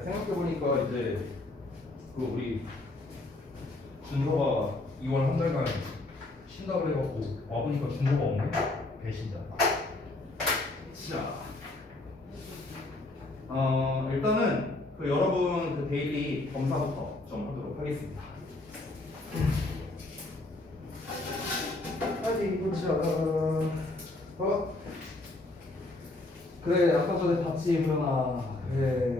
생각해보니까 이제 그 우리 준서가 2월 한 달간 쉰다 그래갖고 와보니까 준서가 없네? 배신자. 자, 일단은 그 여러분 그 데일리 검사부터 좀 하도록 하겠습니다. 어디 보자. 그래, 아까 전에 봤지, 그러나. 그래.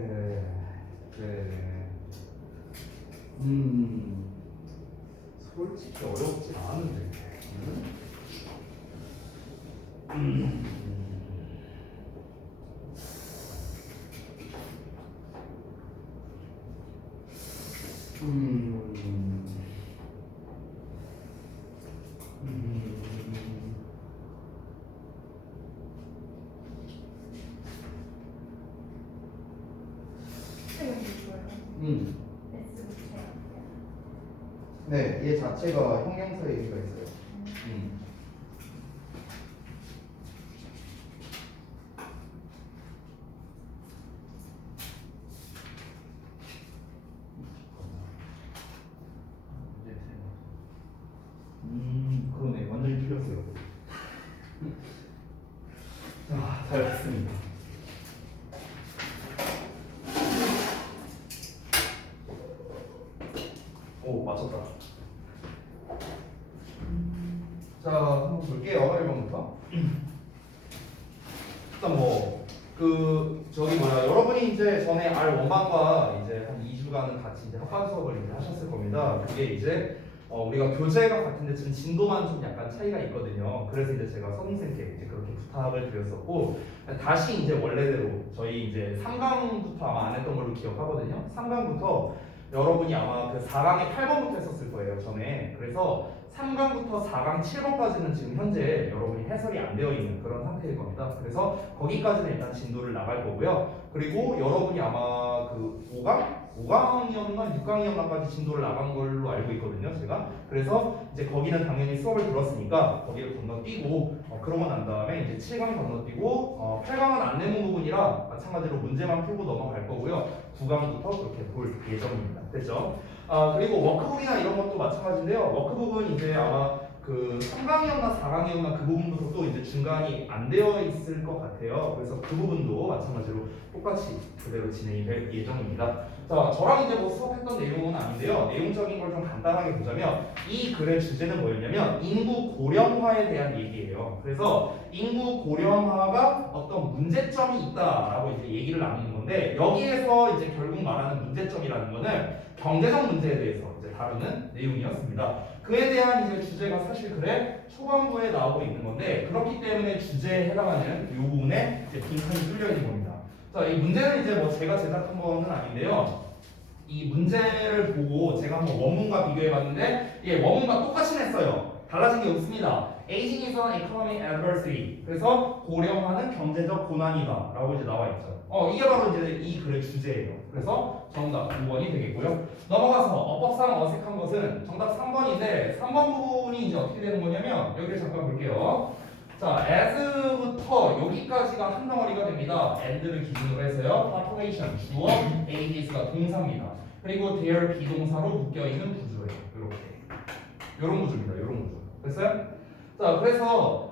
솔직히 어렵지 않은데. 네, 얘 자체가 형용사 얘기가 있어요. 그러네, 완전히 틀렸어요. 자, 잘 됐습니다. 오, 맞췄다. 자, 한번 볼게요. 1번부터. 일단 여러분이 이제 전에 R5반과 이제 한 2주간은 같이 이제 합반 수업을 이제 하셨을 겁니다. 그게 이제 우리가 교재가 같은데 지금 진도만 좀 약간 차이가 있거든요. 그래서 이제 제가 선생님께 이제 그렇게 부탁을 드렸었고, 다시 이제 원래대로 저희 이제 3강부터 아마 안 했던 걸로 기억하거든요. 3강부터 여러분이 아마 그 4강에 8번부터 했었을 거예요, 전에. 그래서 3강부터 4강 7번까지는 지금 현재 여러분이 해설이 안 되어 있는 그런 상태일 겁니다. 그래서 거기까지는 일단 진도를 나갈 거고요. 그리고 여러분이 아마 그 5강이었나 6강이었나까지 진도를 나간 걸로 알고 있거든요, 제가. 그래서 이제 거기는 당연히 수업을 들었으니까 거기를 건너뛰고 그러고 난 다음에 이제 7강 건너뛰고 8강은 안내문 부분이라 마찬가지로 문제만 풀고 넘어갈 거고요. 9강부터 그렇게 볼 예정입니다. 됐죠? 그리고 워크북이나 이런 것도 마찬가지인데요. 워크북은 이제 아마 그 3강이었나 4강이었나 그 부분부터 또 이제 중간이 안 되어 있을 것 같아요. 그래서 그 부분도 마찬가지로 똑같이 그대로 진행이 될 예정입니다. 자, 저랑 이제 수업했던 내용은 아닌데요. 내용적인 걸 좀 간단하게 보자면 이 글의 주제는 뭐였냐면 인구 고령화에 대한 얘기예요. 그래서 인구 고령화가 어떤 문제점이 있다라고 이제 얘기를 나누는 건데 여기에서 이제 결국 말하는 문제점이라는 거는 경제적 문제에 대해서 이제 다루는 내용이었습니다. 그에 대한 이제 주제가 사실 글의 초반부에 나오고 있는 건데 그렇기 때문에 주제에 해당하는 이 부분에 이제 빈칸이 뚫려 있는 겁니다. 자, 이 문제는 이제 제가 제작한 거는 아닌데요. 이 문제를 보고 제가 한번 원문과 비교해봤는데 원문과 똑같이 냈어요. 달라진 게 없습니다. Aging is an economic adversity. 그래서 고령화는 경제적 고난이다 라고 이제 나와 있죠. 이게 바로 이제 이 글의 주제예요. 그래서 정답 5번이 되겠고요. 넘어가서 어법상 어색한 것은 정답 3번인데 3번 부분이 이제 어떻게 되는 거냐면 여기를 잠깐 볼게요. 자, as부터 여기까지가 한 덩어리가 됩니다. and를 기준으로 해서요. population, 주어, ages가 동사입니다. 그리고 their 비동사로 묶여있는 구조예요. 이렇게. 요런 구조입니다. 요런 구조. 됐어요? 자, 그래서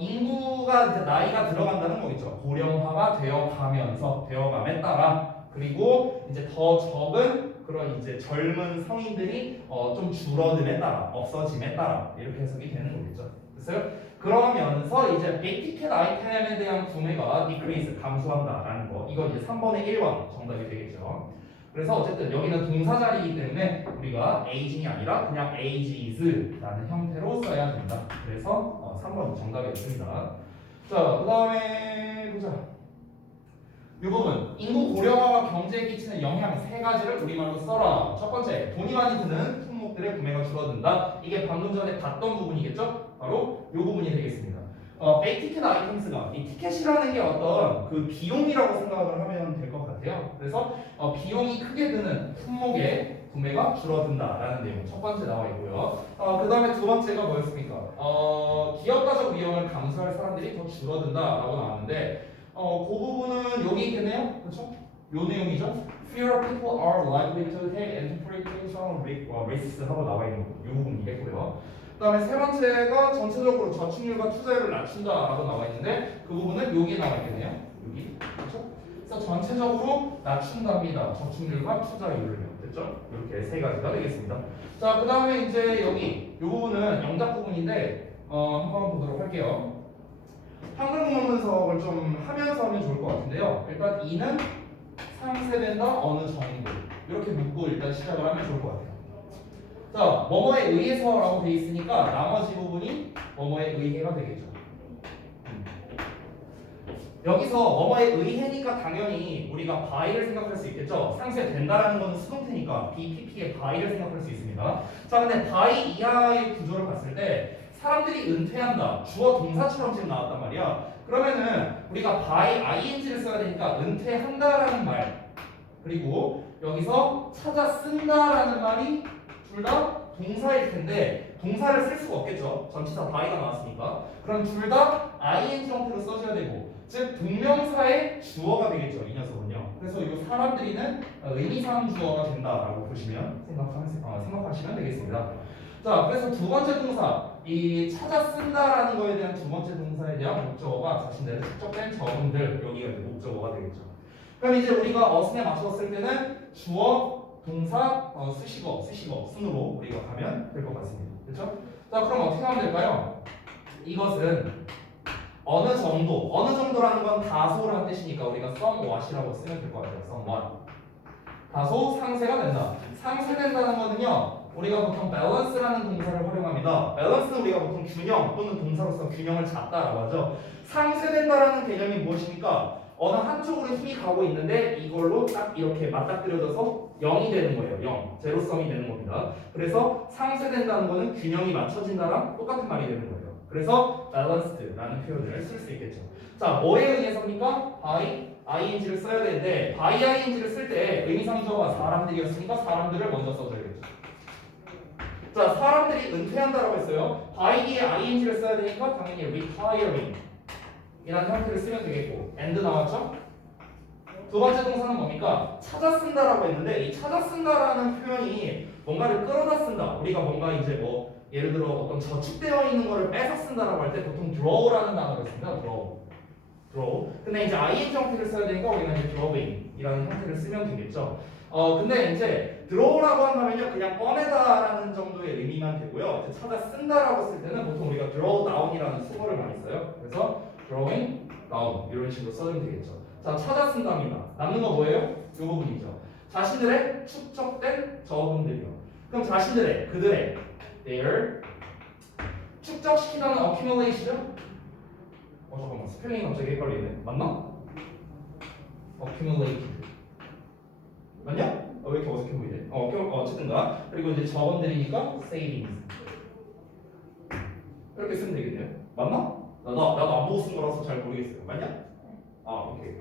인구가 이제 나이가 들어간다는 거겠죠. 고령화가 되어감에 따라 그리고 이제 더 적은 그런 이제 젊은 성인들이 좀 줄어듦에 따라 없어짐에 따라 이렇게 해석이 되는 거겠죠. 됐어요? 그러면서 이제 빅티켓 아이템에 대한 구매가 decrease 감소한다라는 거. 이건 이제 3번의 1번 정답이 되겠죠. 그래서 어쨌든 여기는 동사 자리이기 때문에 우리가 aging이 아니라 그냥 ages라는 형태로 써야 된다. 그래서 3번 정답이었습니다. 자, 그 다음에 보자. 이 부분 인구 고령화가 경제에 끼치는 영향 세 가지를 우리말로 써라. 첫 번째, 돈이 많이 드는 품목들의 구매가 줄어든다. 이게 방금 전에 봤던 부분이겠죠? 바로 이 부분이 되겠습니다. 베이티켓 아이템스가 이 티켓이라는 게 어떤 그 비용이라고 생각을 하면 될 것 같아요. 그래서 비용이 크게 드는 품목의 구매가 줄어든다라는 내용 첫 번째 나와 있고요. 그 다음에 두 번째가 뭐였습니까? 기업가적 위험을 감수할 사람들이 더 줄어든다라고 나왔는데 그 부분은 여기 있겠네요. 그렇죠? 요 내용이죠. fewer people are likely to take interpretation risks 하고 나와 있는 이 부분이겠고요. 그다음에 세 번째가 전체적으로 저축률과 투자율을 낮춘다라고 나와 있는데 그 부분은 여기에 나와 있겠네요. 여기 그렇죠? 그래서 전체적으로 낮춘답니다. 저축률과 투자율을요. 됐죠? 이렇게 세 가지가 되겠습니다. 자, 그다음에 이제 여기 이 부분은 영작 부분인데 한번 보도록 할게요. 한글 구문 분석을 좀 하면서 하면 좋을 것 같은데요. 일단 이는 상쇄된다 어느 정도 이렇게 묻고 일단 시작을 하면 좋을 것 같아요. 자, 뭐뭐에 의해서라고 돼 있으니까 나머지 부분이 뭐뭐에 의해가 되겠죠. 여기서 뭐뭐에 의해니까 당연히 우리가 by를 생각할 수 있겠죠. 상쇄된다라는 것은 수동태니까 BPP의 by를 생각할 수 있습니다. 자, 근데 by 이하의 구조를 봤을 때 사람들이 은퇴한다 주어 동사처럼 지금 나왔단 말이야. 그러면은 우리가 by ing를 써야 되니까 은퇴한다라는 말 그리고 여기서 찾아 쓴다라는 말이 둘 다 동사일 텐데 동사를 쓸 수가 없겠죠. 전치사 by가 나왔으니까. 그럼 둘 다 ing 형태로 써줘야 되고 즉 동명사의 주어가 되겠죠. 이 녀석은요. 그래서 이 사람들이는 의미상 주어가 된다라고 보시면 생각하시면 되겠습니다. 자, 그래서 두 번째 동사 이 찾아 쓴다라는 거에 대한 두 번째 동사에 대한 목적어가 자신들의 축적된 적음들 여기가 이제 목적어가 되겠죠. 그럼 이제 우리가 어순에 맞췄을 때는 주어 동사, 수식어 순으로 우리가 가면 될 것 같습니다. 그렇죠? 자, 그럼 어떻게 하면 될까요? 이것은 어느 정도라는 건 다소라는 뜻이니까 우리가 somewhat이라고 쓰면 될 것 같아요. somewhat. 다소 상쇄가 된다. 상쇄된다는 거는요. 우리가 보통 balance라는 동사를 활용합니다. balance는 우리가 보통 균형 또는 동사로서 균형을 잡다라고 하죠. 상쇄된다라는 개념이 무엇입니까? 어느 한쪽으로 힘이 가고 있는데 이걸로 딱 이렇게 맞닥뜨려져서 0이 되는 거예요. 0. 제로섬이 되는 겁니다. 그래서 상쇄된다는 거는 균형이 맞춰진다랑 똑같은 말이 되는 거예요. 그래서 balanced라는 표현을 쓸 수 있겠죠. 자, 뭐에 의해서입니까? by ing를 써야 되는데 by ing를 쓸 때 의미상주어가 사람들이었으니까 사람들을 먼저 써줘야겠죠. 자, 사람들이 은퇴한다라고 했어요. by 뒤에 ing를 써야 되니까 당연히 retiring 이라는 형태를 쓰면 되겠고 and 나왔죠? 두 번째 동사는 뭡니까? 찾아 쓴다라고 했는데 이 찾아 쓴다라는 표현이 뭔가를 끌어다 쓴다. 우리가 뭔가 이제 뭐 예를 들어 어떤 저축되어 있는 거를 뺏어 쓴다라고 할 때 보통 draw라는 단어를 씁니다. draw. 근데 이제 ing 형태를 써야 되니까 우리가 이제 drawing이라는 형태를 쓰면 되겠죠. 근데 이제 draw라고 한다면요 그냥 꺼내다라는 정도의 의미만 되고요. 이제 찾아 쓴다라고 쓸 때는 보통 우리가 draw down이라는 수어를 많이 써요. 그래서 drawing down 이런 식으로 써주면 되겠죠. 자, 찾아 쓴답니다. 남는 거 뭐예요? 이 부분이죠. 자신들의 축적된 저금들이요. 그럼 자신들의 그들의 their 축적시키다는 accumulation이요? 잠깐만 스펠링이 갑자기 헷갈리네. 맞나? accumulated 맞냐? 왜 이렇게 어색해 보이네? 어쨌든가 그리고 이제 저금들이니까 savings 이렇게 쓰면 되겠네요. 맞나? 나도 안 보고 쓴 거라서 잘 모르겠어요. 맞냐? 오케이.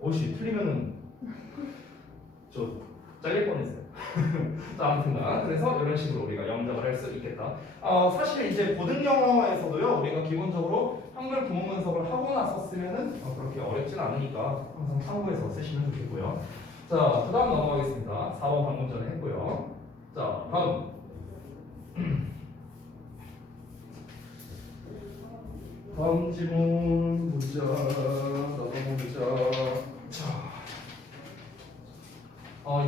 혹시 틀리면은 저 잘릴 뻔했어요. 자, 아무튼가 그래서 이런 식으로 우리가 영작을 할 수 있겠다. 사실 이제 고등 영어에서도요 우리가 기본적으로 한글 구문 분석을 하고 나서 쓰면은 그렇게 어렵진 않으니까 항상 참고해서 쓰시면 좋겠고요. 자, 그다음 넘어가겠습니다. 4번 방금 전에 했고요. 자, 다음. 다음 지문 보자. 자,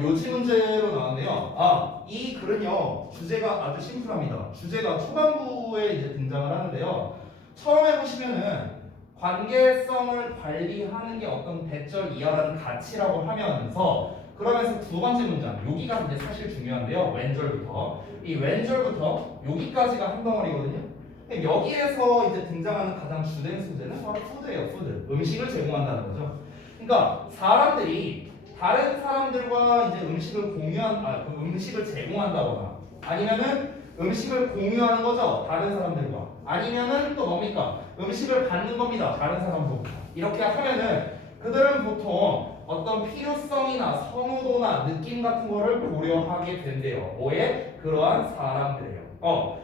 요지 문제로 나왔네요. 이 글은요 주제가 아주 심플합니다. 주제가 초반부에 이제 등장을 하는데요. 처음에 보시면은 관계성을 관리하는 게 어떤 대절 이하라는 가치라고 하면서 그러면서 두 번째 문장 여기가 이제 사실 중요한데요. 왼절부터 이 왼절부터 여기까지가 한 덩어리거든요. 여기에서 이제 등장하는 가장 주된 소재는 바로 푸드예요. 푸드. 음식을 제공한다는 거죠. 그러니까 사람들이 다른 사람들과 이제 음식을 음식을 제공한다거나 아니면은 음식을 공유하는 거죠. 다른 사람들과 아니면은 또 뭡니까? 음식을 받는 겁니다. 다른 사람들과 이렇게 하면은 그들은 보통 어떤 필요성이나 선호도나 느낌 같은 거를 고려하게 된대요. 뭐에? 그러한 사람들이에요.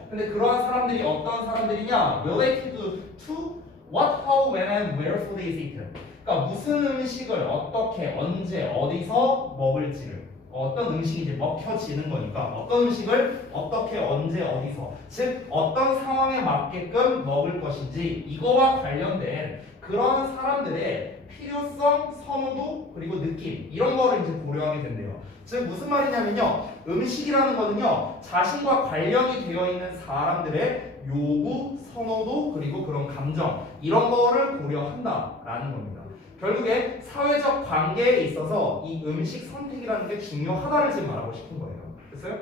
근데 그러한 사람들이 어떤 사람들이냐? Related to what, how, when, and where food is eaten. 그러니까 무슨 음식을 어떻게 언제 어디서 먹을지를 어떤 음식이 이제 먹혀지는 거니까 어떤 음식을 어떻게 언제 어디서 즉 어떤 상황에 맞게끔 먹을 것인지 이거와 관련된 그런 사람들의 필요성, 선호도 그리고 느낌 이런 거를 이제 고려하게 된대요. 즉 무슨 말이냐면요. 음식이라는 거는요. 자신과 관련이 되어 있는 사람들의 요구, 선호도 그리고 그런 감정 이런 거를 고려한다라는 겁니다. 결국에 사회적 관계에 있어서 이 음식 선택이라는 게 중요하다를 지금 말하고 싶은 거예요. 됐어요?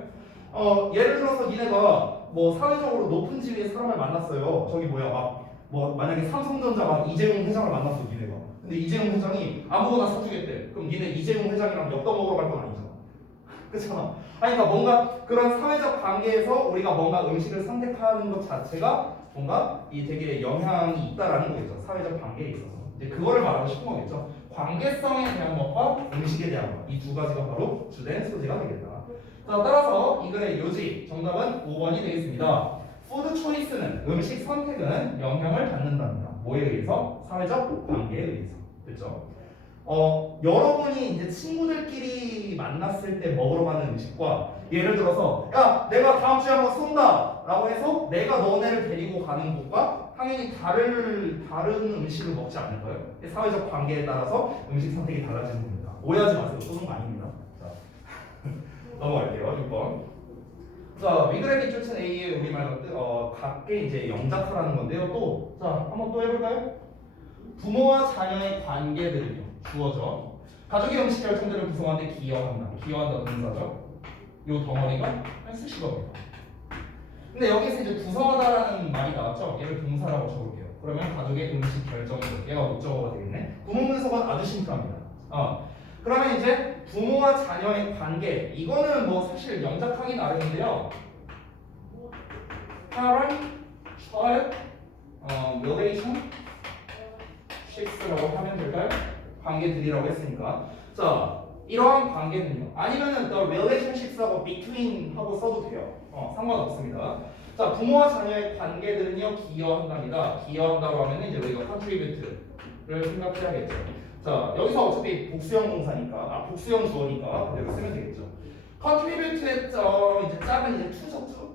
예를 들어서 니네가 뭐 사회적으로 높은 지위의 사람을 만났어요. 저기 뭐야 막 뭐 만약에 삼성전자가 이재용 회장을 만났어 니네가. 근데 이재용 회장이 아무거나 사주겠대. 그럼 니네 이재용 회장이랑 엽떡 먹으러 갈 건 아니잖아. 그렇잖아. 아니 그러니까 뭔가 그런 사회적 관계에서 우리가 뭔가 음식을 선택하는 것 자체가 뭔가 이 되게 영향이 있다라는 거겠죠. 사회적 관계에 있어서. 이제 그거를 말하고 싶은 거겠죠. 관계성에 대한 것과 음식에 대한 것. 이 두 가지가 바로 주된 소지가 되겠다. 자, 따라서 이 글의 요지 정답은 5번이 되겠습니다. 푸드 초이스는 음식 선택은 영향을 받는답니다. 뭐에 의해서? 사회적 관계에 의해서. 그렇죠? 여러분이 이제 친구들끼리 만났을 때 먹으러 가는 음식과 예를 들어서 야 내가 다음 주에 한번 쏜다 라고 해서 내가 너네를 데리고 가는 곳과 당연히 다른 음식을 먹지 않을 거예요. 사회적 관계에 따라서 음식 선택이 달라지는 겁니다. 오해하지 마세요. 쏘는 거 아닙니다. 자, 넘어갈게요. 6번. 자, 위그레비 쫓은 A의 우리말 각계 이제 영작하라는 건데요. 또, 자, 한번 또 해볼까요? 부모와 자녀의 관계들은요. 주어져. 가족의 음식 결정들을 구성하는 데 기여한다. 기여한다 동사죠. 요 덩어리가 수식어입니다. 근데 여기서 이제 구성하다라는 말이 나왔죠. 얘를 동사라고 적을게요. 그러면 가족의 음식 결정들. 얘가 목적어가 되겠네. 구문 분석은 아주 심플합니다. 그러면 이제 부모와 자녀의 관계 이거는 뭐 사실 영작하기 나름인데요. parent, child, relationships라고 하면 될까요? 관계들이라고 했으니까. 자, 이러한 관계는요. 아니면은 the relationships하고 between하고 써도 돼요. 상관없습니다. 자, 부모와 자녀의 관계들은요 기여한답니다. 기여한다고 하면은 이제 우리가 contribute를 생각해야겠죠. 자, 여기서 어차피 복수형 동사니까, 복수형 주어니까 그대로 쓰면 되겠죠. contribute의 이제 짝은 이제 to죠.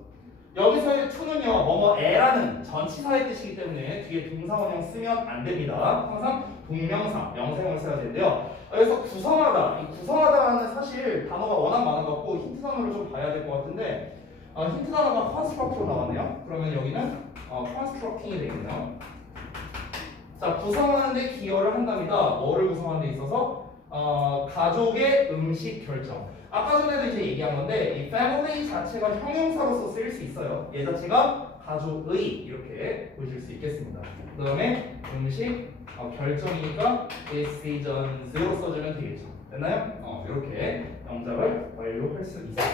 여기서의 to는요, 뭐뭐에라는 전치사의 뜻이기 때문에 뒤에 동사원형 쓰면 안 됩니다. 항상 동명사, 명사형을 써야 되는데요. 여기서 구성하다, 이 구성하다는 사실 단어가 워낙 많아갖고 힌트 단어를 좀 봐야 될 것 같은데, 힌트 단어가 construct로 나왔네요. 그러면 여기는 constructing이 되겠네요. 자, 구성하는데 기여를 한답니다. 뭐를 구성하는 데 있어서? 가족의 음식 결정. 아까 전에도 이제 얘기한 건데 이 family 자체가 형용사로서 쓰일 수 있어요. 얘 자체가 가족의 이렇게 보실 수 있겠습니다. 그 다음에 음식 결정이니까 decisions 써주면 되겠죠. 됐나요? 이렇게 영작을 완료할 수 있습니다.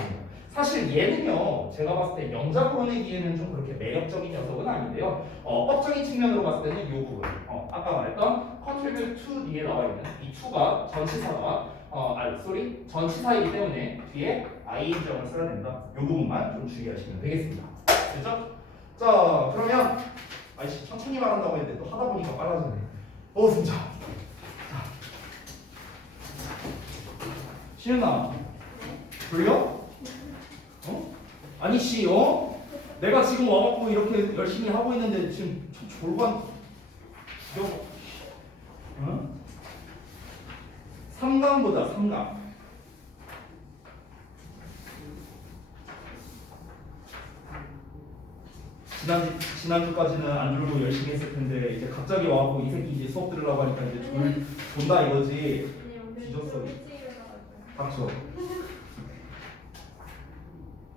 사실 얘는요 제가 봤을 때 영작으로 내기에는 좀 그렇게 매력적인 녀석은 아닌데요. 법적인 측면으로 봤을 때는 이 부분 아까 말했던 contribute to 뒤에 나와 있는 이 to가 전치사가 전치사이기 때문에 뒤에 ing형을 써야 된다. 이 부분만 좀 주의하시면 되겠습니다. 됐죠? 자 그러면 천천히 말한다고 했는데 또 하다 보니까 빨라지네. 진짜. 자, 시은아 졸려? 아니 씨, 내가 지금 와갖고 이렇게 열심히 하고 있는데 지금 졸반 죽여. 3강보다 3강. 지난주까지는 안 졸고 열심히 했을 텐데 이제 갑자기 와갖고 이 새끼 이제 수업 들으려고 하니까 이제 존다 이거지. 뒤졌어. 닥쳐.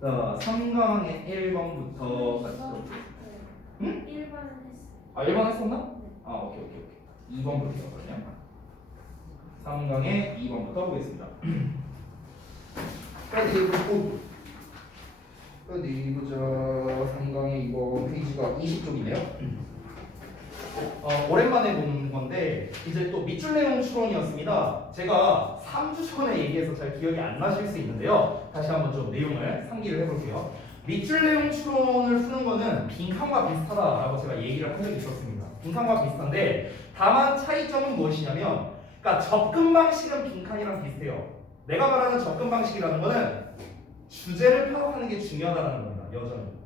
자, 3강의 1번부터 맞죠? 응? 1번은 했어. 1번 했었나? 오케이. 2번부터 그냥 3강의 2번부터 보겠습니다. 어디 보자. 3강의 2번 페이지가 20쪽이네요. 오랜만에 보는 건데 이제 또 밑줄 내용 추론이었습니다. 제가 3주 전에 얘기해서 잘 기억이 안 나실 수 있는데요. 다시 한번 좀 내용을 상기를 해볼게요. 밑줄 내용 추론을 쓰는 거는 빈칸과 비슷하다라고 제가 얘기를 한 적이 있었습니다. 빈칸과 비슷한데 다만 차이점은 무엇이냐면 그러니까 접근 방식은 빈칸이랑 비슷해요. 내가 말하는 접근 방식이라는 거는 주제를 파악하는 게 중요하다는 겁니다.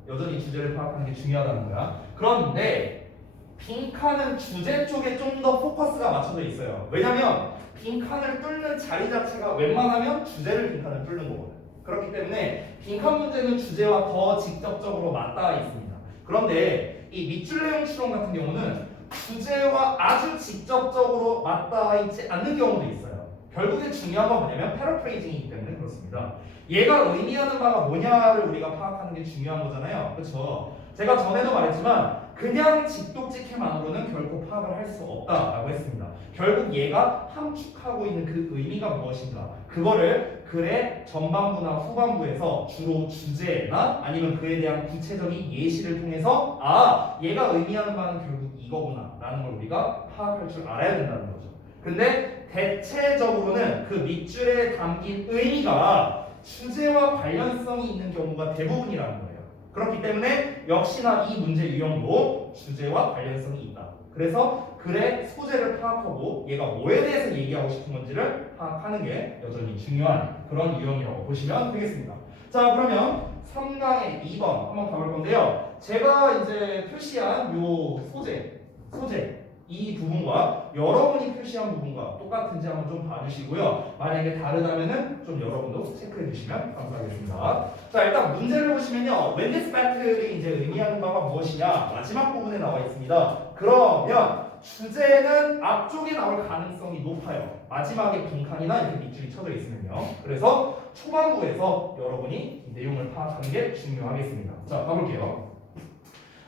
여전히 주제를 파악하는 게 중요하다는 거야. 그런데 빈칸은 주제 쪽에 좀 더 포커스가 맞춰져 있어요. 왜냐면 빈칸을 뚫는 자리 자체가 웬만하면 주제를 빈칸을 뚫는 거거든. 그렇기 때문에 빈칸 문제는 주제와 더 직접적으로 맞닿아 있습니다. 그런데 이 밑줄 내용 추론 같은 경우는 주제와 아주 직접적으로 맞닿아 있지 않는 경우도 있어요. 결국에 중요한 건 뭐냐면 패러프레이징이기 때문에 그렇습니다. 얘가 의미하는 바가 뭐냐를 우리가 파악하는 게 중요한 거잖아요. 그렇죠? 제가 전에도 말했지만 그냥 직독직해만으로는 결코 파악을 할 수 없다라고 했습니다. 결국 얘가 함축하고 있는 그 의미가 무엇인가 그거를 글의 전반부나 후반부에서 주로 주제나 아니면 그에 대한 구체적인 예시를 통해서 아 얘가 의미하는 바는 결국 이거구나 라는 걸 우리가 파악할 줄 알아야 된다는 거죠. 근데 대체적으로는 그 밑줄에 담긴 의미가 주제와 관련성이 있는 경우가 대부분이라는 거예요. 그렇기 때문에 역시나 이 문제 유형도 주제와 관련성이 있다. 그래서 글의 소재를 파악하고 얘가 뭐에 대해서 얘기하고 싶은 건지를 파악하는 게 여전히 중요한 그런 유형이라고 보시면 되겠습니다. 자 그러면 3강의 2번 한번 가볼 건데요. 제가 이제 표시한 요 소재 이 부분과 여러분이 표시한 부분과 똑같은지 한번 좀 봐주시고요. 만약에 다르다면은 좀 여러분도 체크해 주시면 감사하겠습니다. 자 일단 문제를 보시면요. When this fact이 이제 의미하는 바가 무엇이냐 마지막 부분에 나와 있습니다. 그러면 주제는 앞쪽에 나올 가능성이 높아요. 마지막에 빈칸이나 이렇게 밑줄이 쳐져 있으면요. 그래서 초반부에서 여러분이 이 내용을 파악하는 게 중요하겠습니다. 자 가볼게요.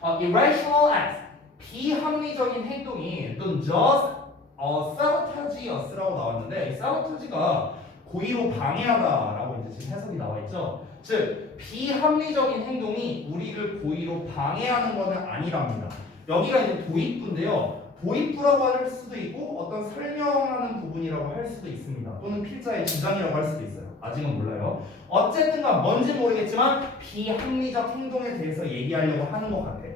Irrational acts 비합리적인 행동이 또 just sabotage us라고 나왔는데 이 sabotage가 고의로 방해하다라고 이제 지금 해석이 나와 있죠. 즉 비합리적인 행동이 우리를 고의로 방해하는 것은 아니랍니다. 여기가 이제 도입부인데요. 도입부라고 할 수도 있고 어떤 설명하는 부분이라고 할 수도 있습니다. 또는 필자의 주장이라고 할 수도 있어요. 아직은 몰라요. 어쨌든간 뭔지 모르겠지만 비합리적 행동에 대해서 얘기하려고 하는 것 같아.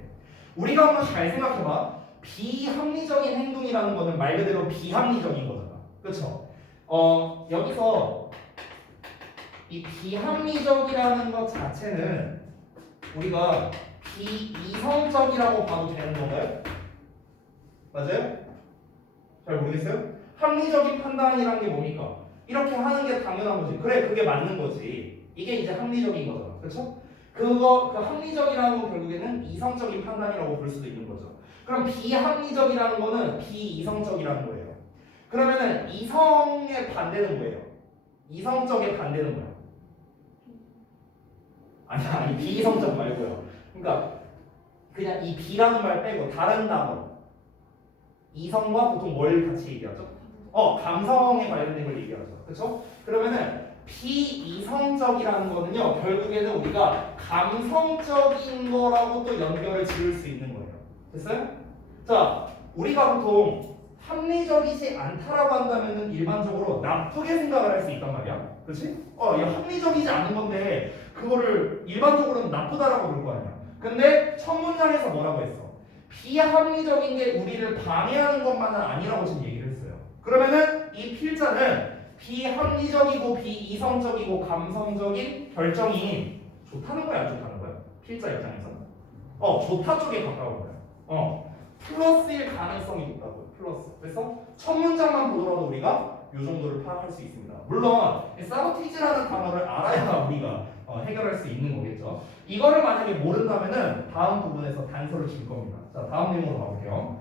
우리가 한번 잘 생각해봐. 비합리적인 행동이라는 거는 말 그대로 비합리적인 거잖아. 그렇죠? 여기서 이 비합리적이라는 것 자체는 우리가 비이성적이라고 봐도 되는 건가요? 맞아요? 잘 모르겠어요? 합리적인 판단이란 게 뭡니까? 이렇게 하는 게 당연한 거지. 그래, 그게 맞는 거지. 이게 이제 합리적인 거잖아. 그렇죠? 그 합리적이라는 건 결국에는 이성적인 판단이라고 볼 수도 있는 거죠. 그럼 비합리적이라는 거는 비이성적이라는 거예요. 그러면은 이성의 반대는 뭐예요? 이성적의 반대는 뭐예요? 아니 비이성적 말고요. 그러니까 그냥 이 비라는 말 빼고 다른 단어 이성과 보통 뭘 같이 얘기하죠? 감성에 관련된 걸 얘기하죠. 그렇죠? 그러면은 비이성적이라는 거는요 결국에는 우리가 감성적인 거라고 또 연결을 지을 수 있는 거예요. 됐어요? 자 우리가 보통 합리적이지 않다라고 한다면은 일반적으로 나쁘게 생각을 할 수 있단 말이야. 그렇지? 이 합리적이지 않은 건데 그거를 일반적으로는 나쁘다라고 그럴 거 아니야. 근데 첫 문장에서 뭐라고 했어? 비합리적인 게 우리를 방해하는 것만은 아니라고 지금 얘기를 했어요. 그러면은 이 필자는 비합리적이고 비이성적이고 감성적인 결정이 좋다는 거야, 안 좋다는 거야? 필자 입장에서는 좋다 쪽에 가까운 거야. 플러스일 가능성이 높다고요. 플러스. 그래서 첫 문장만 보더라도 우리가 이 정도를 파악할 수 있습니다. 물론 사보티지라는 단어를 알아야 우리가 해결할 수 있는 거겠죠. 이거를 만약에 모른다면은 다음 부분에서 단서를 줄 겁니다. 자, 다음 내용으로 가볼게요.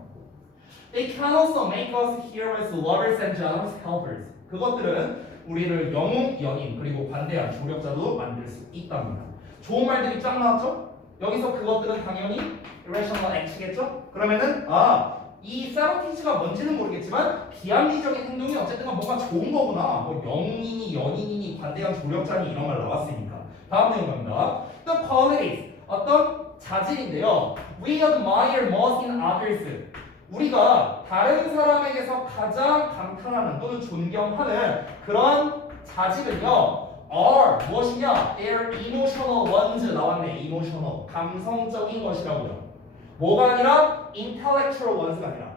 They can also make us heroes, lovers, and jealous helpers. 그것들은 우리를 영웅, 연인, 그리고 관대한 조력자도 만들 수 있답니다. 좋은 말들이 쫙 나왔죠? 여기서 그것들은 당연히 irrational act겠죠? 그러면은 이 사보티지가 뭔지는 모르겠지만 비합리적인 행동이 어쨌든 뭔가 좋은 거구나. 뭐 영웅이니 연인이니 관대한 조력자니 이런 말 나왔으니까. 다음 내용 갑니다. The qualities, 어떤 자질인데요. We admire most in others. 우리가 다른 사람에게서 가장 감탄하는 또는 존경하는 그런 자질은요. are 무엇이냐? They're emotional ones 나왔네. emotional 감성적인 것이라고요. 뭐가 아니라 intellectual ones가 아니라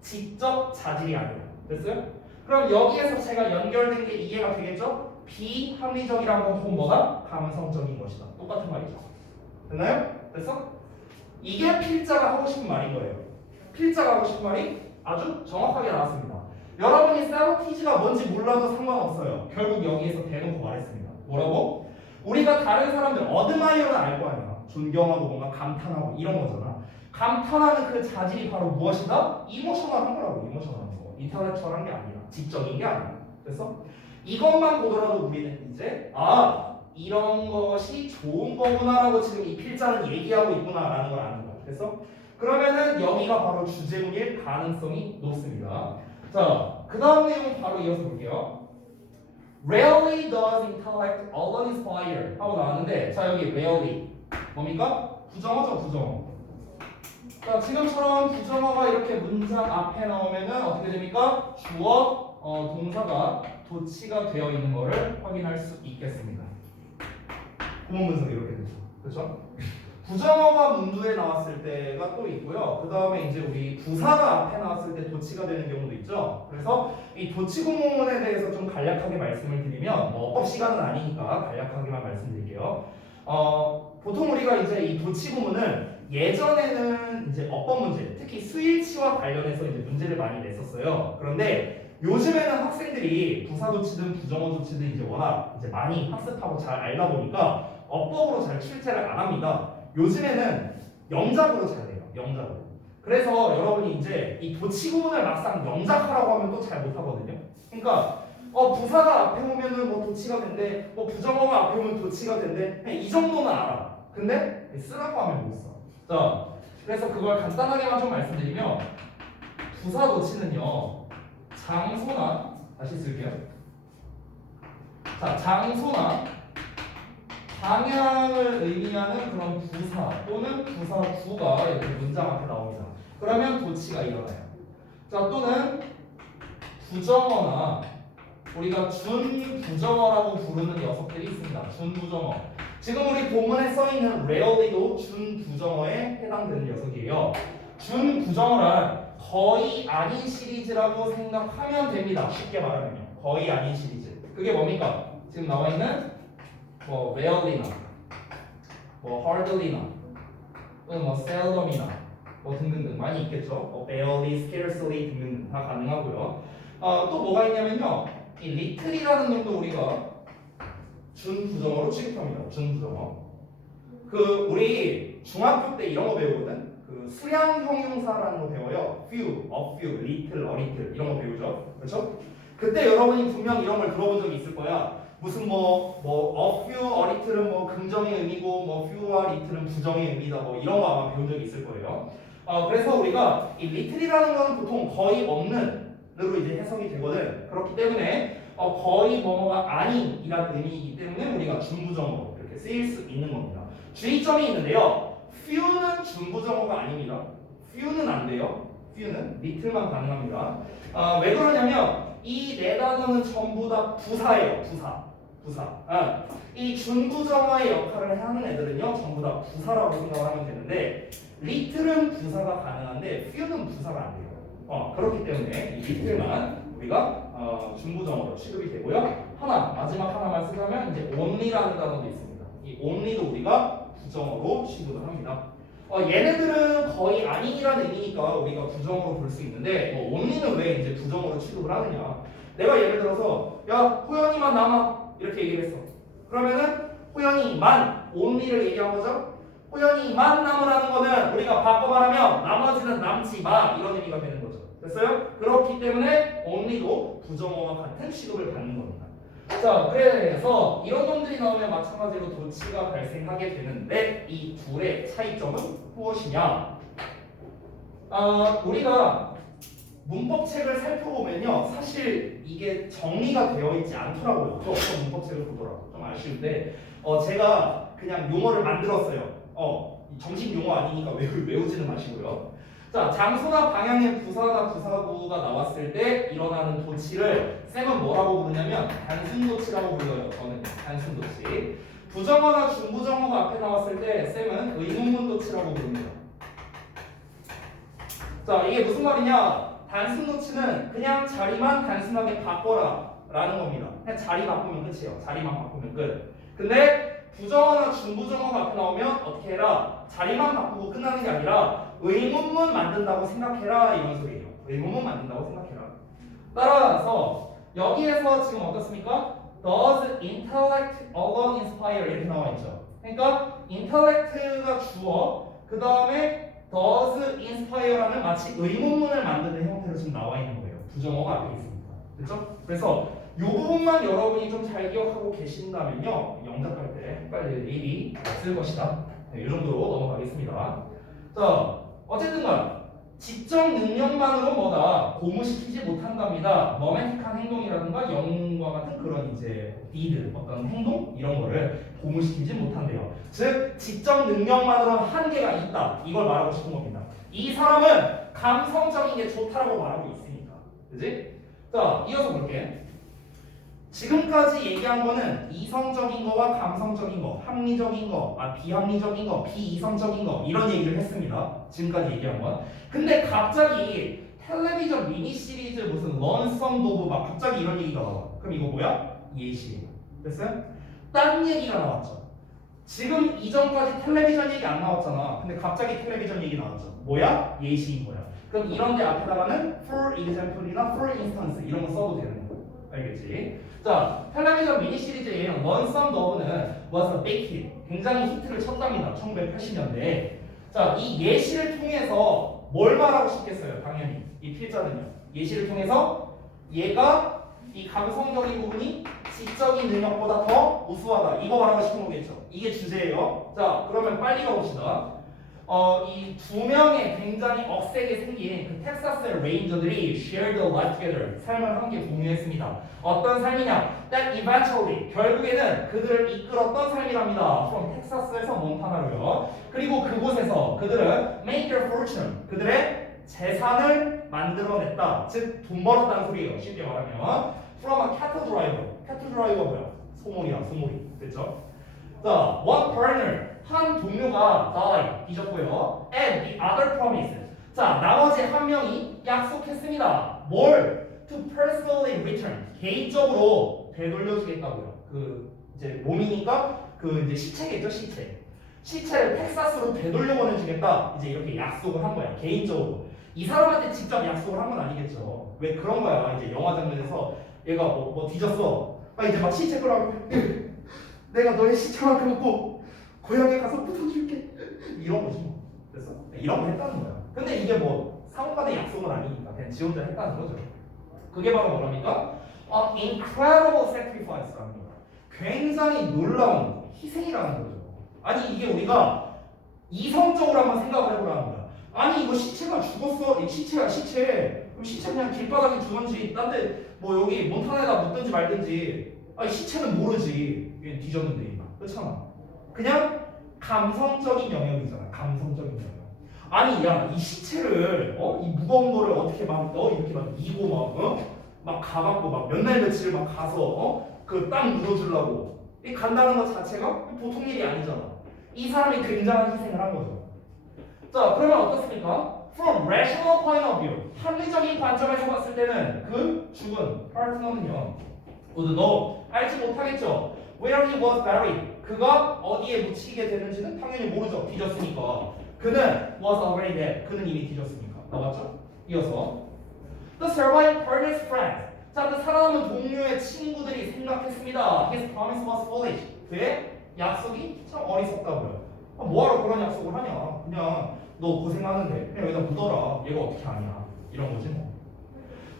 지적 자질이 아니라. 됐어요? 그럼 여기에서 제가 연결된 게 이해가 되겠죠? 비합리적이란 건 곧 뭐다? 감성적인 것이다. 똑같은 말이죠. 됐나요? 됐어? 이게 필자가 하고 싶은 말인 거예요. 필자가 하고 싶은 말이 아주 정확하게 나왔습니다. 여러분이 세로티지가 뭔지 몰라도 상관없어요. 결국 여기에서 대놓고 말했습니다. 뭐라고? 우리가 다른 사람들 어드마이어는 알 거 아니야. 존경하고 뭔가 감탄하고 이런 거잖아. 감탄하는 그 자질이 바로 무엇이다? 이모셔널한 거라고. 이모셔널한 거. 인텔렉츄얼한 게 아니라 지적인 게 아니야. 됐어? 이것만 보더라도 우리는 이제 이런 것이 좋은 거구나라고 지금 이 필자는 얘기하고 있구나라는 걸 아는 거야. 됐어? 그러면은 여기가 바로 주제문일 가능성이 높습니다. 자, 그 다음 내용 바로 이어서 볼게요. Rarely does intellect alone inspire 하고 나왔는데, 자 여기 rarely 뭡니까? 부정어죠, 부정어. 자, 지금처럼 부정어가 이렇게 문장 앞에 나오면은 어떻게 됩니까? 주어, 동사가 도치가 되어 있는 것을 확인할 수 있겠습니다. 구문 분석이 이렇게 되죠. 그렇죠? 부정어가 문두에 나왔을 때가 또 있고요. 그 다음에 이제 우리 부사가 앞에 나왔을 때 도치가 되는 경우도 있죠. 그래서 이 도치 구문에 대해서 좀 간략하게 말씀을 드리면, 어법 시간은 아니니까 간략하게만 말씀드릴게요. 보통 우리가 이제 이 도치 구문을 예전에는 이제 어법 문제, 특히 수일치와 관련해서 이제 문제를 많이 냈었어요. 그런데 요즘에는 학생들이 부사 도치든 부정어 도치든 이제 워낙 이제 많이 학습하고 잘 알다 보니까 어법으로 잘 출제를 안 합니다. 요즘에는 영작으로 잘 돼요. 영작으로. 그래서 여러분이 이제 이 도치 구문을 막상 영작하라고 하면 또 잘 못하거든요. 그러니까 부사가 앞에 오면은 뭐 도치가 된대, 뭐 부정어가 앞에 오면 도치가 된대. 그냥 이 정도는 알아. 근데 쓰라고 하면 못 써. 자, 그래서 그걸 간단하게만 좀 말씀드리면, 부사 도치는요, 장소나, 다시 쓸게요. 자, 장소나 방향을 의미하는 그런 부사 또는 부사구가 이렇게 문장 앞에 나옵니다. 그러면 도치가 일어나요. 자, 또는 부정어나 우리가 준부정어라고 부르는 녀석들이 있습니다. 준부정어. 지금 우리 본문에 써있는 rarely도 준부정어에 해당되는 녀석이에요. 준부정어란 거의 아닌 시리즈라고 생각하면 됩니다. 쉽게 말하면요. 거의 아닌 시리즈. 그게 뭡니까? 지금 나와있는 뭐 rarely나 뭐 hardly나 또는 뭐 seldom이나 뭐 등등등 많이 있겠죠. 뭐 barely, scarcely 등등 다 가능하고요. 또 뭐가 있냐면요, 이 little이라는 놈도 우리가 준부정어로 취급합니다. 준부정어. 그 우리 중학교 때 이런 거 배우거든. 그 수량 형용사라는 거 배워요. few, a few, little, a little 이런 거 배우죠. 그렇죠? 그때 여러분이 분명 이런 걸 들어본 적이 있을 거야. 무슨 뭐 a few, a little은 뭐 긍정의 의미고 뭐 few와 little은 부정의 의미다 뭐 이런 거 아마 배운 적이 있을 거예요. 그래서 우리가 이 little이라는 건 보통 거의 없는으로 이제 해석이 되거든. 그렇기 때문에 거의 뭐뭐가 아닌이라는 의미이기 때문에 우리가 준부정어로 이렇게 쓰일 수 있는 겁니다. 주의점이 있는데요. few는 준부정어가 아닙니다. few는 안 돼요. few는 little만 가능합니다. 왜 그러냐면 이 네 단어는 전부 다 부사예요. 부사. 이 준부정어의 역할을 하는 애들은요, 전부 다 부사라고 생각을 하면 되는데, little은 부사가 가능한데 few는 부사가 안 돼요. 그렇기 때문에 이 little만 우리가 준부정어로 취급이 되고요. 마지막 하나만 쓰자면 이제 only라는 단어도 있습니다. 이 only도 우리가 부정어로 취급을 합니다. 얘네들은 거의 아닌이라는 의미니까 우리가 부정어로 볼 수 있는데, only는 왜 이제 부정어로 취급을 하느냐? 내가 예를 들어서 야, 호연이만 남아 이렇게 얘기를 했어. 그러면은 호연이만 only를 얘기한 거죠. 호연이만 남으라는 거는 우리가 바꿔 말하면 나머지는 남지 마 이런 의미가 되는 거죠. 됐어요? 그렇기 때문에 only도 부정어와 같은 취급을 받는 겁니다. 자, 그래서 이런 놈들이 나오면 마찬가지로 도치가 발생하게 되는데, 이 둘의 차이점은 무엇이냐? 우리가 문법책을 살펴보면요, 사실 이게 정리가 되어 있지 않더라고요. 저 어떤 문법책을 보더라고요. 좀 아쉬운데, 제가 그냥 용어를 만들었어요. 정식 용어 아니니까 외우지는 마시고요. 자, 장소나 방향의 부사나 부사구가 나왔을 때 일어나는 도치를 쌤은 뭐라고 부르냐면 단순 도치라고 불러요. 저는 단순 도치. 부정어나 준부정어가 앞에 나왔을 때 쌤은 의문문 도치라고 부릅니다. 자, 이게 무슨 말이냐? 단순 노치는 그냥 자리만 단순하게 바꿔라 라는 겁니다. 그냥 자리 바꾸면 끝이에요. 자리만 바꾸면 끝. 근데 부정어나 중부정어가 앞에 나오면 어떻게 해라? 자리만 바꾸고 끝나는 게 아니라 의문문 만든다고 생각해라 이런 소리예요. 의문문 만든다고 생각해라. 따라서 여기에서 지금 어떻습니까? Does intellect alone inspire 이렇게 나와 있죠. 그러니까 intellect가 주어, 그 다음에 does inspire라는 마치 의문문을 만드는 형태로 지금 나와 있는 거예요. 부정어가 앞에 있습니다. 그렇죠? 그래서 이 부분만 여러분이 좀 잘 기억하고 계신다면요, 영작할 때 빨리 미리 쓸 것이다. 네, 이 정도로 넘어가겠습니다. 자, 어쨌든간 지적 능력만으로 뭐다 고무시키지 못한답니다. 로맨틱한 행동이라든가 영웅과 같은 그런 이제 디드 어떤 행동 이런 거를 고무시키지 못한대요. 즉 지적 능력만으로 한계가 있다. 이걸 말하고 싶은 겁니다. 이 사람은 감성적인 게 좋다라고 말하고 있으니까, 그지? 자, 이어서 볼게. 지금까지 얘기한 거는 이성적인 거와 감성적인 거, 합리적인 거, 비합리적인 거, 비이성적인 거 이런 얘기를 했습니다. 지금까지 얘기한 건. 근데 갑자기 텔레비전 미니 시리즈 무슨 런썸 도브 막 갑자기 이런 얘기가 나와. 그럼 이거 뭐야? 예시. 됐어요? 딴 얘기가 나왔죠. 지금 이전까지 텔레비전 얘기 안 나왔잖아. 근데 갑자기 텔레비전 얘기 나왔죠. 뭐야? 예시인 거야. 그럼 이런 데 앞에다가는 for example이나 for instance 이런 거 써도 되는 거야. 알겠지? 자, 텔레비전 미니 시리즈의 런썸 더브는 was a big hit. 굉장히 히트를 쳤답니다. 1980년대에. 자, 이 예시를 통해서 뭘 말하고 싶겠어요? 당연히 이 필자는요. 예시를 통해서 얘가 이 감성적인 부분이 지적인 능력보다 더 우수하다. 이거 말하고 싶은 거겠죠. 이게 주제예요. 자, 그러면 빨리 가봅시다. 이 두 명의 굉장히 억세게 생긴 그 텍사스의 레인저들이 shared a life together. 삶을 함께 공유했습니다. 어떤 삶이냐? That eventually 결국에는 그들을 이끌었던 삶이랍니다. From 텍사스에서 몬타나로요. 그리고 그곳에서 그들은 make their fortune. 그들의 재산을 만들어냈다. 즉 돈 벌었다는 소리예요. 쉽게 말하면 from a cattle driver. cattle driver 뭐야? 소몰이야, 소몰이. 됐죠? 자, one partner. 한 동료가 die, 뒤졌고요. And the other promised. 자, 나머지 한 명이 약속했습니다. 뭘? To personally return. 개인적으로 되돌려주겠다고요. 그 이제 몸이니까 그 이제 시체겠죠, 시체. 시체를 텍사스로 되돌려 보내주겠다. 이제 이렇게 약속을 한 거야. 개인적으로. 이 사람한테 직접 약속을 한 건 아니겠죠. 왜 그런 거야? 이제 영화 장면에서 얘가 뭐 뒤졌어. 이제 막 시체 끌어가고 내가 너의 시체만큼 먹고 고향에 가서 붙어줄게. 이런 거지 뭐. 됐어? 이런 거 했다는 거야. 근데 이게 뭐 상호간의 약속은 아니니까 그냥 지 혼자 했다는 거죠. 그게 바로 뭐랍니까? Incredible sacrifice라는 거야. 굉장히 놀라운 희생이라는 거죠. 아니 이게 우리가 이성적으로 한번 생각을 해보라는 거야. 아니 이거 시체가 죽었어. 이 시체야 시체. 그럼 시체 그냥 길바닥에 두던지 딴 데 뭐 여기 몬타나에다 묻든지 말든지. 아니 시체는 모르지. 뒤졌는데. 그렇잖아. 그냥 감성적인 영역이잖아. 감성적인 영역. 아니 야 이 시체를 이 무거운 거를 어떻게 막 이렇게 막 이고 막 가갖고 막 몇 날 며칠 막 가서 그 땅 묻어주려고 이 간다는 것 자체가 보통 일이 아니잖아. 이 사람이 굉장한 희생을 한 거죠. 자 그러면 어떻습니까? From rational point of view 합리적인 관점에서 봤을 때는 그 죽은 파트너는요 would know 알지 못하겠죠. Where he was buried 그가 어디에 묻히게 되는지는 당연히 모르죠. 뒤졌으니까. 그는 was already dead. 그는 이미 뒤졌으니까. 나왔죠? 이어서 The surviving partner's friends. 자, 그 살아남은 동료의 친구들이 생각했습니다. His promise was foolish. 그의 약속이 참 어리석다고요. 뭐하러 그런 약속을 하냐. 그냥 너 고생하는데 그냥 여기다 묻어라. 얘가 어떻게 아냐. 이런 거지 뭐.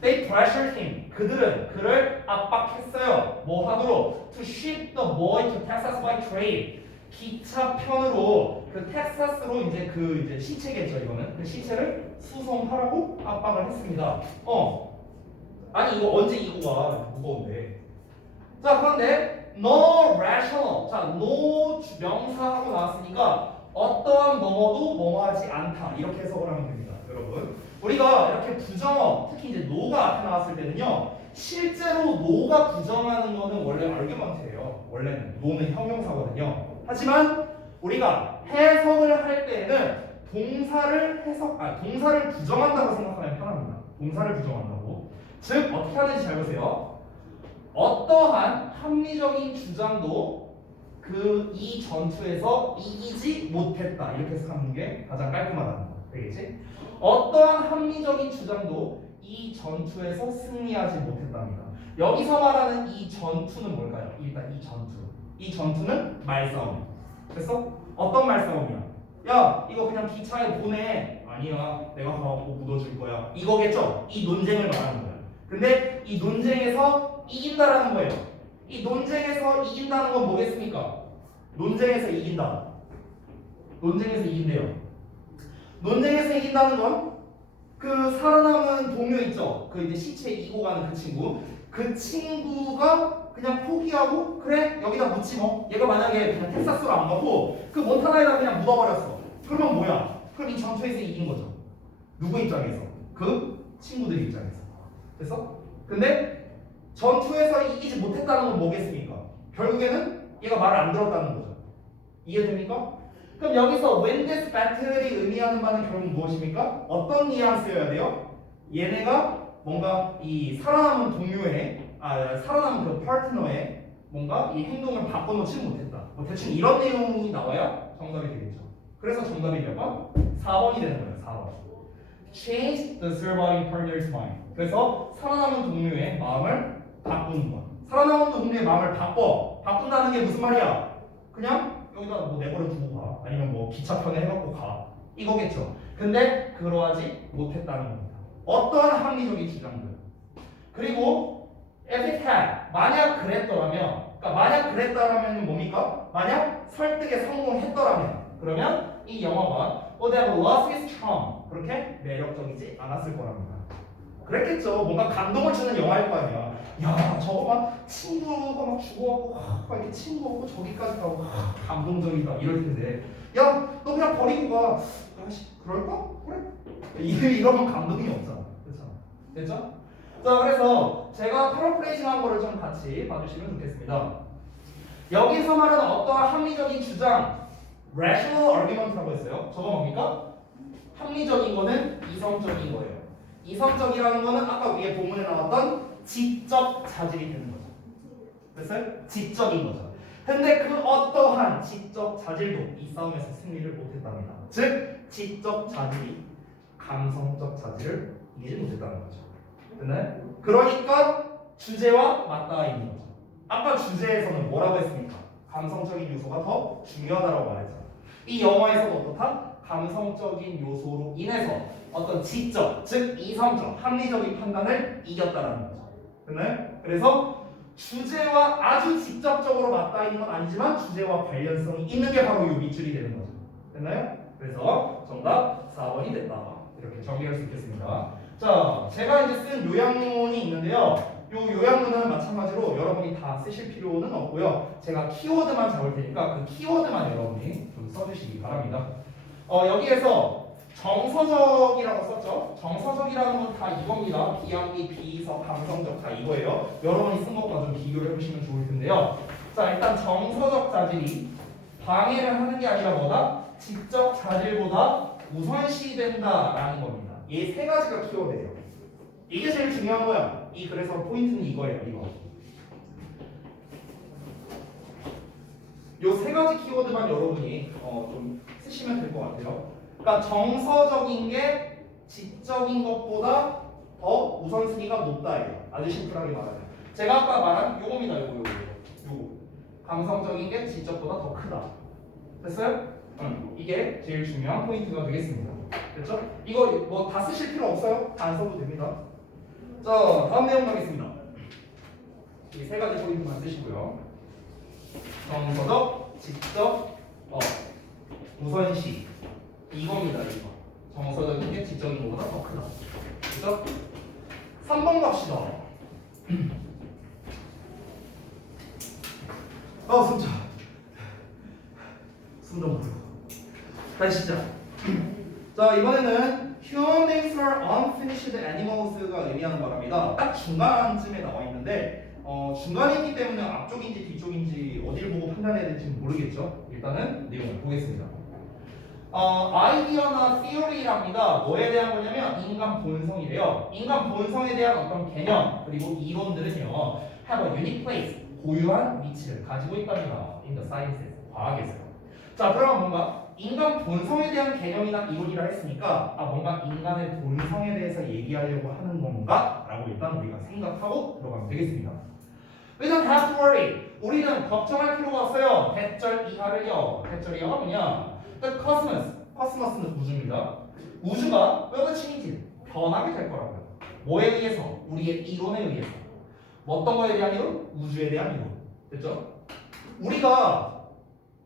They pressured him. 그들은 그를 압박했어요. 뭐 하도록? To ship the boy to Texas by train. 기차편으로 그 텍사스로 이제 그 이제 시체겠죠 이거는. 그 시체를 수송하라고 압박을 했습니다. 아니 이거 언제 이거 가 무거운데. 자 그런데 no rational. 자 no 명사하고 나왔으니까 어떠한 뭐뭐도 뭐뭐하지 않다 이렇게 해석을 하면 됩니다, 여러분. 우리가 이렇게 부정어, 특히 이제 no가 앞에 나왔을 때는요, 실제로 no가 부정하는 거는 원래 argument예요. 원래는 no는 형용사거든요. 하지만 우리가 해석을 할 때는 동사를 부정한다고 생각하면 편합니다. 동사를 부정한다고. 즉 어떻게 하는지 잘 보세요. 어떠한 합리적인 주장도 이 전투에서 이기지 못했다. 이렇게 해석하는 게 가장 깔끔하다는 거. 되겠지? 어떠한 합리적인 주장도 이 전투에서 승리하지 못했답니다. 여기서 말하는 이 전투는 뭘까요? 일단 이 전투. 이 전투는 말싸움. 됐어? 어떤 말싸움이야? 야, 이거 그냥 기차에 보내. 아니야, 내가 가갖고 묻어줄 거야. 이거겠죠? 이 논쟁을 말하는 거야. 근데 이 논쟁에서 이긴다라는 거예요. 이 논쟁에서 이긴다는 건 뭐겠습니까? 논쟁에서 이긴다. 논쟁에서 이긴대요. 논쟁에서 이긴다는 건 그 살아남은 동료 있죠? 그 이제 시체 이고 가는 그 친구. 그 친구가 그냥 포기하고 그래 여기다 묻지 뭐. 얘가 만약에 그냥 텍사스로 안 가고 그 몬타나에다 그냥 묻어버렸어. 그러면 뭐야? 그럼 이 전투에서 이긴 거죠. 누구 입장에서? 그 친구들 입장에서. 됐어? 근데 전투에서 이기지 못했다는 건 뭐겠습니까? 결국에는 얘가 말을 안 들었다는 거죠. 이해됩니까? 그럼 여기서 when this battle이 의미하는 바는 결국 무엇입니까? 어떤 뉘앙스여야 돼요? 얘네가 뭔가 이 살아남은 동료의 살아남은 그 파트너의 뭔가 이 행동을 바꿔놓지 못했다. 뭐 대충 이런 내용이 나와야 정답이 되겠죠. 그래서 정답이 몇 번? 4번이 되는 거예요. 4번. Change the surviving partner's mind. 그래서 살아남은 동료의 마음을 바꾸는 것. 살아남은 동료의 마음을 바꾼다는 게 무슨 말이야? 그냥 여기다 뭐 내버려 두고 가. 아니면 뭐 기차편에 해갖고 가. 이거겠죠. 근데 그러하지 못했다는 겁니다. 어떠한 합리적인 주장들. 그리고 if it had, 만약 그랬더라면 뭡니까? 만약 설득에 성공했더라면 그러면 이 영화가 would have lost its charm. 그렇게 매력적이지 않았을 거랍니다. 그랬겠죠. 뭔가 감동을 주는 영화일 거 아니야. 야, 저거 막 친구가 막 죽어갖고 막 이렇게 친구하고 저기까지 가고 감동적이다 이럴 텐데, 야, 너 그냥 버리고 가. 아씨, 그럴까? 그래. 이러면 감동이 없잖아. 그렇죠? 됐죠? 자, 그래서 제가 패러프레이징한 거를 좀 같이 봐주시면 좋겠습니다. 여기서 말하는 어떠한 합리적인 주장, rational argument라고 했어요. 저거 뭡니까? 합리적인 거는 이성적인 거예요. 이성적이라는 거는 아까 위에 본문에 나왔던 지적 자질이 되는 거죠. 됐어요? 지적인 거죠. 근데 그 어떠한 지적 자질도 이 싸움에서 승리를 못했답니다. 즉 지적 자질이 감성적 자질을 이기지 못했다는 거죠. 됐나요? 그러니까 주제와 맞닿아 있는 거죠. 아까 주제에서는 뭐라고 했습니까? 감성적인 요소가 더 중요하다고 말했잖아. 이 영화에서도 어떻다? 감성적인 요소로 인해서 어떤 지적, 즉 이성적, 합리적인 판단을 이겼다라는 거죠. 됐나요? 그래서 주제와 아주 직접적으로 맞닿아 있는 건 아니지만 주제와 관련성이 있는 게 바로 이 밑줄이 되는 거죠. 됐나요? 그래서 정답 4번이 됐다. 이렇게 정리할 수 있겠습니다. 자, 제가 이제 쓴 요약문이 있는데요. 요 요약문은 마찬가지로 여러분이 다 쓰실 필요는 없고요. 제가 키워드만 잡을 테니까 그 키워드만 여러분이 좀 써주시기 바랍니다. 여기에서 정서적이라고 썼죠? 정서적이라는 건 다 이겁니다. 비합리, 비이성, 감성적 다 이거예요. 여러분이 쓴 것과 좀 비교를 해보시면 좋을 텐데요. 자, 일단 정서적 자질이 방해를 하는 게 아니라 뭐다? 지적 자질보다 우선시된다라는 겁니다. 이 세 가지가 키워드예요. 이게 제일 중요한 거야. 그래서 포인트는 이거예요. 이거. 요 세 가지 키워드만 여러분이 좀 쓰시면 될 것 같아요. 그러니까 정서적인 게 지적인 것보다 더 우선순위가 높다예요. 아주 심플하게 말하면. 제가 아까 말한 요겁니다. 요거. 감성적인 게 지적보다 더 크다. 됐어요? 이게 제일 중요한 포인트가 되겠습니다. 됐죠? 이거 뭐 다 쓰실 필요 없어요. 다 안 써도 됩니다. 자, 다음 내용 가겠습니다. 이 세 가지 포인트만 쓰시고요. 정서적, 지적, 우선시. 이겁니다. 이거. 정서적인 게 지적인 것보다 더 크다. 그죠? 3번 갑시다. 숨좀 풀고. 다시 시작. 자, 이번에는 Human beings are unfinished animals가 의미하는 바랍니다. 딱 중간쯤에 나와 있는데 중간에 있기 때문에 앞쪽인지 뒤쪽인지 어디를 보고 판단해야 될지 모르겠죠. 일단은 내용을 보겠습니다. 아이디어나 theory랍니다. 뭐에 대한 거냐면 인간 본성이래요. 인간 본성에 대한 어떤 개념 그리고 이론들은요 have a unique place 고유한 위치를 가지고 있답니다. in the sciences 과학에서요. 자 그럼 뭔가 인간 본성에 대한 개념이나 이론이라 했으니까 뭔가 인간의 본성에 대해서 얘기하려고 하는 건가라고 일단 우리가 생각하고 들어가면 되겠습니다. We don't have to worry. 우리는 걱정할 필요가 없어요. 대절 이하를요. 대절 이하가 뭐냐? The cosmos는 우주입니다. 우주가 will change 변하게 될 거라고요. 뭐에 의해서? 우리의 이론에 의해서. 어떤 거에 대한 이론? 우주에 대한 이론. 됐죠? 우리가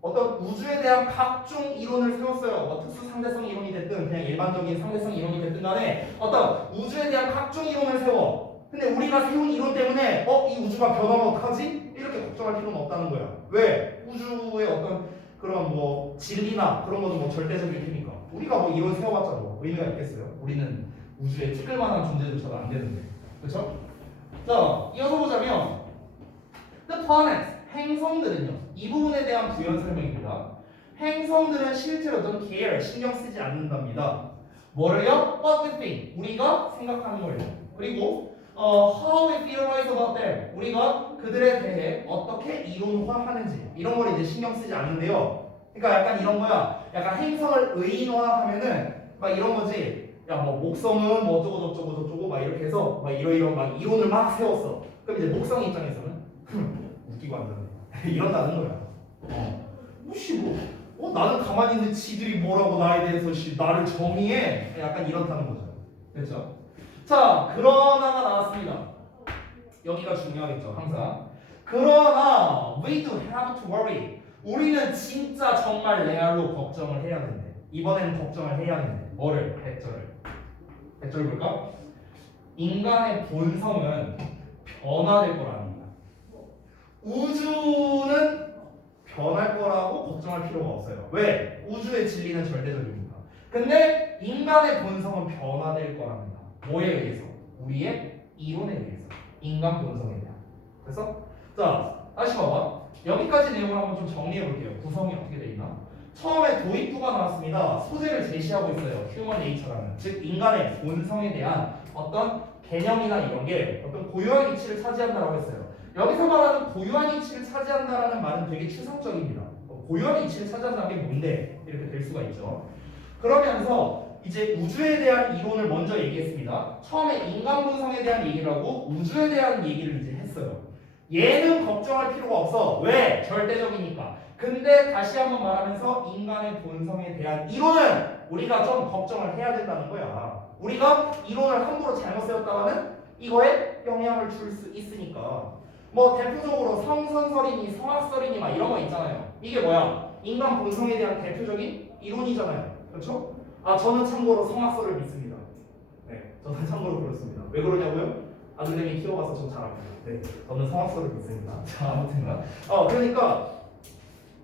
어떤 우주에 대한 각종 이론을 세웠어요. 뭐 특수 상대성 이론이 됐든 그냥 일반적인 상대성 이론이 됐든 간에 어떤 우주에 대한 각종 이론을 세워. 근데 우리가 세운 이론 때문에 이 우주가 변하면 어떡하지? 이렇게 걱정할 필요는 없다는 거야. 왜? 우주의 어떤 그런 뭐 진리나 그런 거는 뭐 절대적일 테니까. 우리가 뭐 이론 세워봤자 뭐 의미가 있겠어요? 우리는 우주에 찍을만한 존재조차도 안 되는데. 그렇죠? 자, 이어서 보자면 The planets, 행성들은요. 이 부분에 대한 부연 설명입니다. 행성들은 실제로 don't care, 신경 쓰지 않는답니다. 뭐를요? What we think, 우리가 생각하는 걸요. 그리고 how we theorize about them, 우리가 그들에 대해 어떻게 이론화하는지 이런 걸 이제 신경 쓰지 않는데요. 그러니까 약간 이런 거야. 약간 행성을 의인화하면은 막 이런 거지. 야 뭐 목성은 뭐 어쩌고 저쩌고 저쩌고 막 이렇게 해서 막 이러이러 막 이론을 막 세웠어. 그럼 이제 목성 입장에서는 웃기고 앉았네. 이런다는 거야. 혹시 나는 가만히 있는데 지들이 뭐라고 나에 대해서 나를 정의해? 약간 이렇다는 거죠. 됐죠? 자, 그러나가 나왔습니다. 여기가 중요하겠죠, 항상. 그러나 we do have to worry. 우리는 진짜 정말 레알로 걱정을 해야 된대. 이번에는 걱정을 해야 된대. 뭐를? 배절을. 배절 볼까? 인간의 본성은 변화될 거랍니다. 우주는 변할 거라고 걱정할 필요가 없어요. 왜? 우주의 진리는 절대적입니다. 근데 인간의 본성은 변화될 거랍니다. 뭐에 의해서? 우리의 이론에 의해서. 인간 본성에 대한. 그래서 자, 다시 봐봐. 여기까지 내용을 한번 좀 정리해 볼게요. 구성이 어떻게 돼 있나? 처음에 도입부가 나왔습니다. 소재를 제시하고 있어요. 휴먼 네이처라는. 즉 인간의 본성에 대한 어떤 개념이나 이런 게 어떤 고유한 위치를 차지한다라고 했어요. 여기서 말하는 고유한 위치를 차지한다라는 말은 되게 추상적입니다. 고유한 위치를 차지한다는 게 뭔데? 이렇게 될 수가 있죠. 그러면서 이제 우주에 대한 이론을 먼저 얘기했습니다. 처음에 인간 본성에 대한 얘기를 하고 우주에 대한 얘기를 이제 했어요. 얘는 걱정할 필요가 없어. 왜? 절대적이니까. 근데 다시 한번 말하면서 인간의 본성에 대한 이론은 우리가 좀 걱정을 해야 된다는 거야. 우리가 이론을 함부로 잘못 세웠다가는 이거에 영향을 줄 수 있으니까. 뭐 대표적으로 성선설이니 성악설이니 막 이런 거 있잖아요. 이게 뭐야? 인간 본성에 대한 대표적인 이론이잖아요. 그렇죠? 저는 참고로 성악설을 믿습니다. 네, 저는 참고로 그렇습니다. 왜 그러냐고요? 아들내미 키워가서 좀 잘합니다. 네, 저는 성악설을 믿습니다. 자, 아무튼가. 그러니까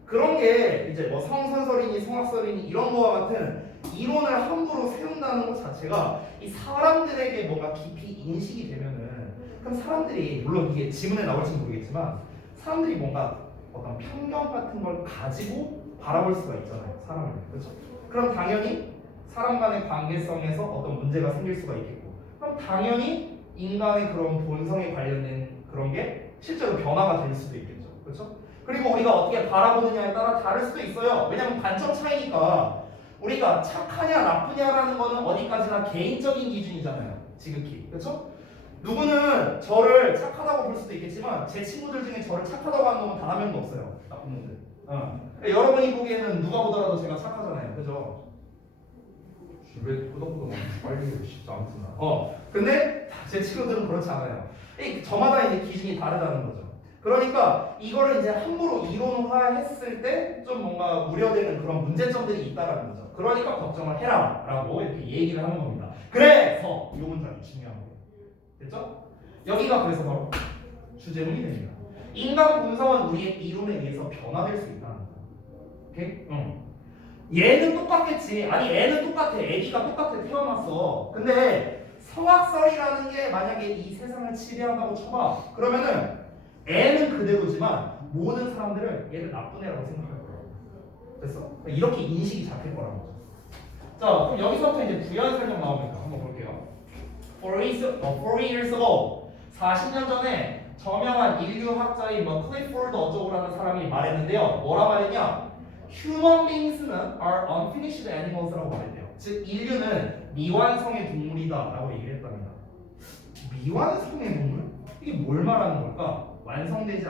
그런 게 이제 뭐 성선설이니 성악설이니 이런 거와 같은 이론을 함부로 세운다는 것 자체가 이 사람들에게 뭔가 깊이 인식이 되면은 그럼 사람들이 물론 이게 지문에 나올지 모르겠지만 사람들이 뭔가 어떤 편견 같은 걸 가지고 바라볼 수가 있잖아요. 사람을. 그렇죠? 그럼 당연히 사람 간의 관계성에서 어떤 문제가 생길 수가 있겠고 그럼 당연히 인간의 그런 본성에 관련된 그런 게 실제로 변화가 될 수도 있겠죠. 그렇죠? 그리고 우리가 어떻게 바라보느냐에 따라 다를 수도 있어요. 왜냐하면 관점 차이니까 우리가 착하냐 나쁘냐라는 거는 어디까지나 개인적인 기준이잖아요. 지극히. 그렇죠? 누구는 저를 착하다고 볼 수도 있겠지만 제 친구들 중에 저를 착하다고 하는 놈은 단 한 명도 없어요. 나쁜 놈들. 여러분이 보기에는 누가 보더라도 제가 착하잖아요. 그죠? 집에 끄덕끄덕 빨리 쉽지 않구나. 근데 제 친구들은 그렇지 않아요. 저마다 이제 기준이 다르다는 거죠. 그러니까 이거를 이제 함부로 이론화했을 때 좀 뭔가 우려되는 그런 문제점들이 있다라는 거죠. 그러니까 걱정을 해라라고 이렇게 얘기를 하는 겁니다. 그래서 이 문장이 중요한 거예요. 됐죠? 여기가 그래서 바로 주제문이 됩니다. 인간 본성은 우리의 이론에 의해서 변화될 수 있다는 거예요. 오케이? 얘는 똑같겠지. 아니 애는 똑같아. 애기가 똑같아. 태어났어. 근데 성악설이라는 게 만약에 이 세상을 지배한다고 쳐봐. 그러면은 애는 그대로지만 모든 사람들은 얘를 나쁜 애라고 생각할 거예요. 됐어? 이렇게 인식이 잡힐 거란 거죠. 자, 그럼 여기서부터 이제 부연 설명 나오니까 한번 볼게요. 4 years ago, 40년 전에 저명한 인류학자인 뭐 클리포드 어쩌고라는 사람이 말했는데요. 뭐라 말했냐? Human beings는 are unfinished animals라고 말했대요. 즉 인류는 미완성의 동물이다라고 얘기를 했답니다. 미완성의 동물? 이게 뭘 말하는 걸까? 완성되지